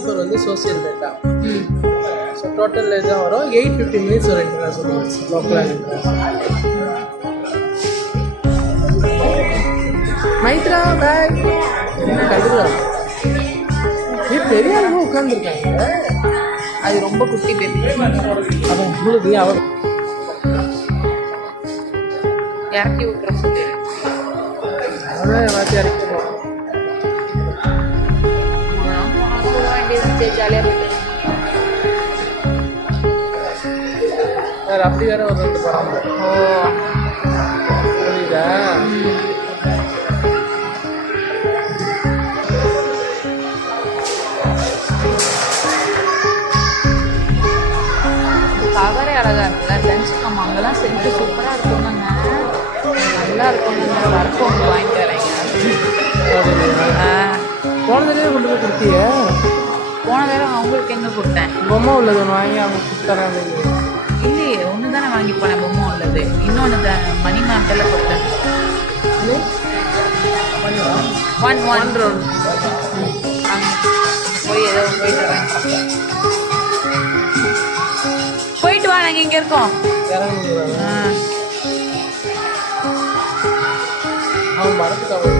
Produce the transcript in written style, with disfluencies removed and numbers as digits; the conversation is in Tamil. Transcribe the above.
ஸ்லீப்பர் வந்து சோசியல் டேட்டா. ஸோ டோட்டல் இதுதான் வரும் 850 மினிட்ஸ் ஒரு இன்டர்நேஷனல் பஸ் லோக்கலாக மைத்ரா பேக் கடுதா பெரிய அளவு உட்காந்துருக்காங்க. அது ரொம்ப குட்டி பேபி. அவன் முழுது அவன் இறக்கி விட்டுற சொல்லி அதான் மாற்றி இறக்கிடுவோம். ஜாலியாக போயிட்டு வேறு அப்படி வேற ஒரு 2 படம். ஓ புரியுதா? கவரே அழகாக இருக்குல்ல. லஞ்சுக்கு நம்ம அங்கெல்லாம் செஞ்சு சூப்பராக இருக்குங்க. நல்லா இருக்குங்க. வரப்போ உங்களுக்கு வாங்கிட்டு வரேங்க. போன தடவை கொண்டு போய் கொடுத்திய? போன தடவை அவங்களுக்கு எங்கே கொடுத்தேன்? பொம்மை உள்ளது ஒன்று வாங்கி அவங்க கொடுத்தாரேன். இல்லையே, ஒன்று தானே வாங்கி போனேன் பொம்மை உள்ளது. இன்னொன்று தான் மணி மார்க்கெட்டில் கொடுத்தேன். ஒன் ரவுண்ட் போய் ஏதோ போயிட்டு வரேன். போயிட்டு வா, நாங்கள் இங்கே இருக்கோம். அவன் மரத்துக்கு அவன்